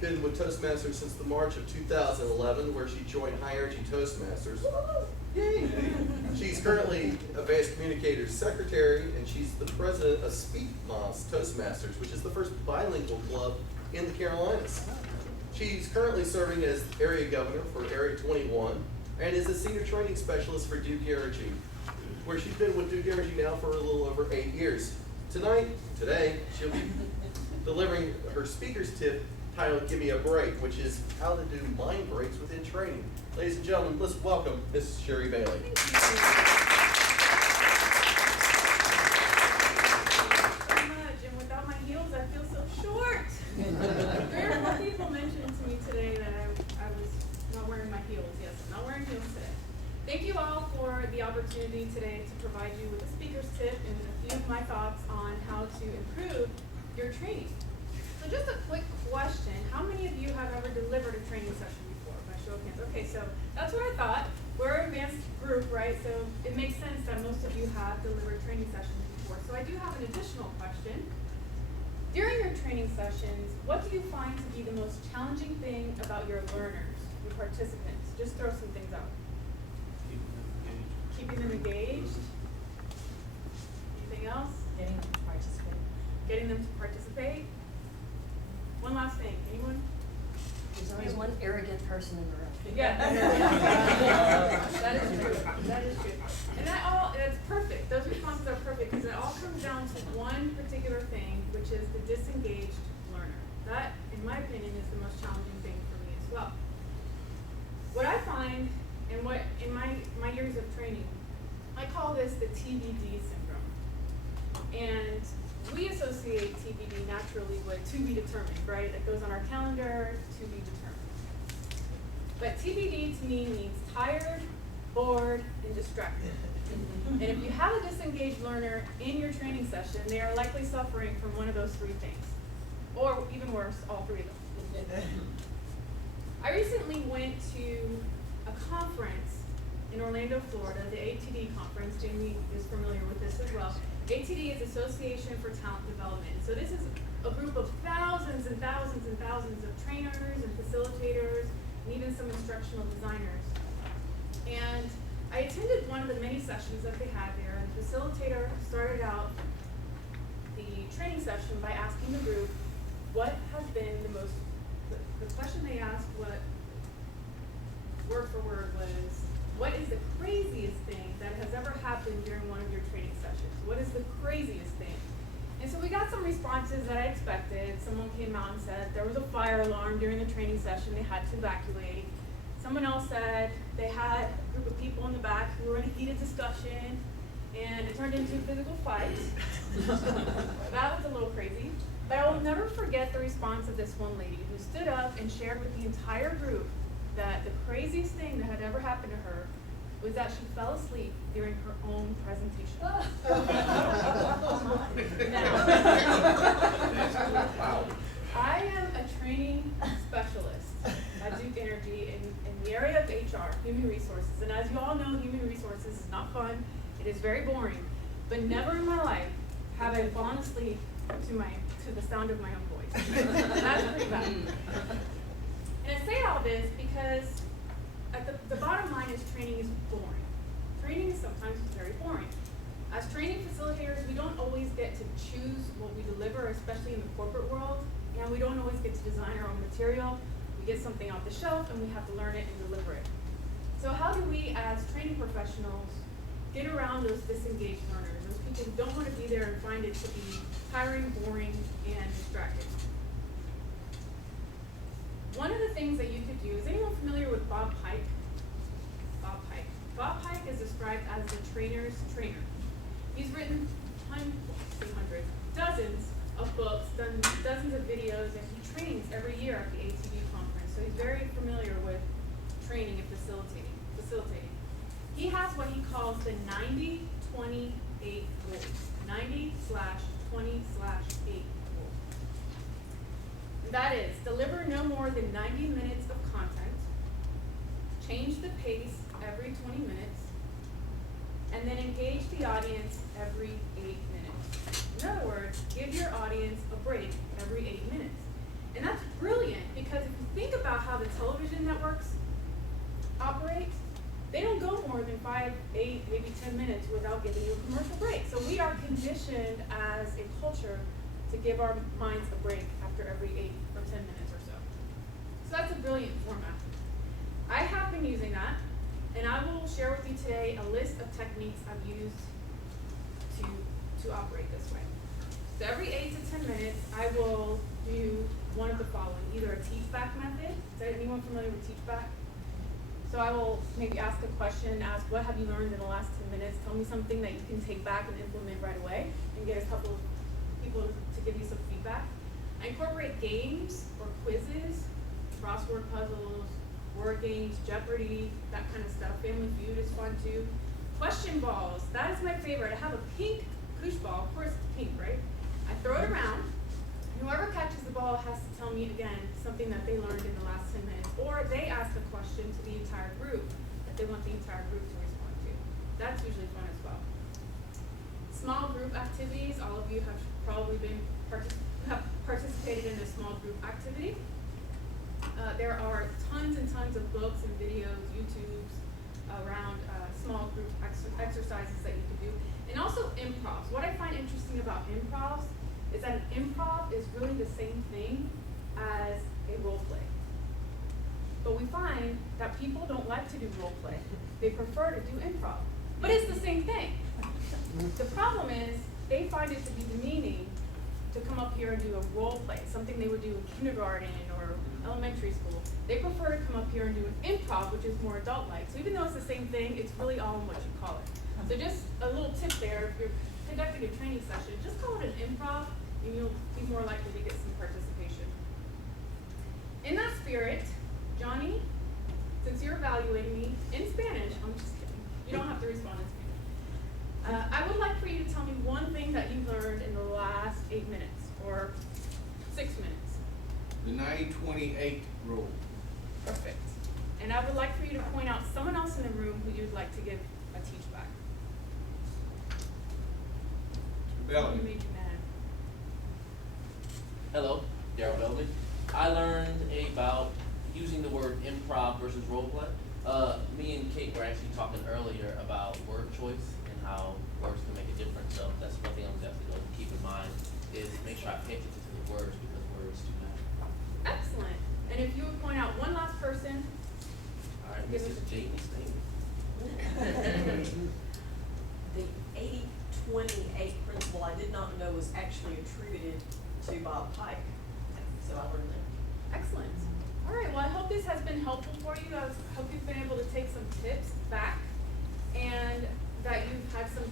been with Toastmasters since the March of 2011, where she joined High Energy Toastmasters. Yay! She's currently Advanced Communicators Secretary, and she's the president of Speak Moss Toastmasters, which is the first bilingual club in the Carolinas. She's currently serving as area governor for Area 21, and is a senior training specialist for Duke Energy, where she's been with Duke Energy now for a little over 8 years. Today, she'll be delivering her speaker's tip titled Gimme A Break, which is how to do mind breaks within training. Ladies and gentlemen, let's welcome Mrs. Cheri Bailey. Thank you so much, and without my heels, I feel so short. 3 or 4 people mentioned to me today that I was not wearing my heels. Yes, I'm not wearing heels today. Thank you all for the opportunity today to provide you with a speaker's tip and a few of my thoughts on how to improve your training. So just a quick question, how many of you have ever delivered a training session before? By show of hands. Okay, so that's what I thought. We're an advanced group, right? So it makes sense that most of you have delivered training sessions before. So I do have an additional question. During your training sessions, what do you find to be the most challenging thing about your learners, your participants? Just throw some things out. Keeping them engaged. Anything else? Getting them to participate. Getting them to participate. One last thing. Anyone? There's always one arrogant person in the room. Yeah. That is true. That is true. And that's perfect. Those responses are perfect because it all comes down to one particular thing, which is the disengaged learner. That, in my opinion, is the most challenging thing for me as well. What I find, and what in my years of training, I call this the TBD syndrome. And we associate TBD naturally with to be determined, right? It goes on our calendar, to be determined. But TBD to me means tired, bored, and distracted. And if you have a disengaged learner in your training session, they are likely suffering from one of those 3 things. Or even worse, all 3 of them. I recently went to a conference in Orlando, Florida, the ATD conference. Jamie is familiar with this as well. ATD is Association for Talent Development. So this is a group of thousands and thousands and thousands of trainers and facilitators, and even some instructional designers. And I attended one of the many sessions that they had there, and the facilitator started out the training session by asking the group what has been the question they asked, what word for word was, what is the craziest thing that has ever happened during one of your training sessions? What is the craziest thing? And so we got some responses that I expected. Someone came out and said there was a fire alarm during the training session, they had to evacuate. Someone else said they had a group of people in the back who were in a heated discussion and it turned into a physical fight. That was a little crazy. But I will never forget the response of this one lady who stood up and shared with the entire group that the craziest thing that had ever happened to her was that she fell asleep during her own presentation. Now, I am a training specialist at Duke Energy in the area of HR, human resources. And as you all know, human resources is not fun. It is very boring. But never in my life have I fallen asleep to the sound of my own voice. That's pretty bad. And I say all this because the bottom line is training is boring. Training is sometimes very boring. As training facilitators, we don't always get to choose what we deliver, especially in the corporate world, and we don't always get to design our own material. We get something off the shelf and we have to learn it and deliver it. So how do we as training professionals get around those disengaged learners, those people who don't want to be there and find it to be tiring, boring, and distracting? One of the things that you could do, is anyone familiar with Bob Pike? Bob Pike. Bob Pike is described as the trainer's trainer. He's written dozens of books, done dozens of videos, and he trains every year at the ATD conference. So he's very familiar with training and facilitating. He has what he calls the 90-20-8 rule. 90/20/8 rule. And that is, deliver no more than 90 minutes of content, change the pace every 20 minutes, and then engage the audience every 8 minutes. In other words, give your audience a break every 8 minutes. And that's brilliant because how the television networks operate, they don't go more than 5, 8, maybe 10 minutes without giving you a commercial break. So we are conditioned as a culture to give our minds a break after every 8 or 10 minutes or so. So that's a brilliant format. I have been using that, and I will share with you today a list of techniques I've used to operate this way. So every 8 to 10 minutes, I will do one of the following, either a teach back method. Is anyone familiar with teach back? So I will maybe ask a question, ask what have you learned in the last 10 minutes, tell me something that you can take back and implement right away, and get a couple of people to give you some feedback. I incorporate games or quizzes, crossword puzzles, word games, Jeopardy, that kind of stuff. Family Feud is fun too. Question balls, that is my favorite. I have a pink koosh ball, of course it's pink, right? I throw it around, and whoever catches the ball has to tell me again something that they learned in the last 10 minutes, or they ask a question to the entire group that they want the entire group to respond to. That's usually fun as well. Small group activities, all of you have probably been have participated in a small group activity. There are tons and tons of books and videos, YouTubes around small group exercises that you can do. And also improvs. What I find interesting about improvs is that an improv is really the same thing as a role play. But we find that people don't like to do role play. They prefer to do improv. But it's the same thing. The problem is they find it to be demeaning to come up here and do a role play, something they would do in kindergarten or elementary school. They prefer to come up here and do an improv, which is more adult-like. So even though it's the same thing, it's really all in what you call it. So just a little tip there, if you're conducting a training session, just call it an improv, and you'll be more likely to get some participation. In that spirit, Johnny, since you're evaluating me in Spanish, I'm just kidding. You don't have to respond in Spanish. I would like for you to tell me one thing that you learned in the last 8 minutes or 6 minutes. The 90-20-8 rule. Perfect. And I would like for you to point out someone else in the room who you'd like to give a teach back. Bellamy. Who made you mad? Hello, Daryl Belby. I learned about using the word improv versus role play. Me and Kate were actually talking earlier about word choice and how words can make a difference. So that's one thing I'm definitely going to keep in mind is make sure I pay attention to the words because words do matter. Excellent. And if you would point out one last person. All right, Give Mrs. us- Jamie Stain. The 80-20-8 principle I did not know was actually attributed to Bob Pike, so I learned that. Excellent. All right, well, I hope this has been helpful for you. I hope you've been able to take some tips back and that you've had some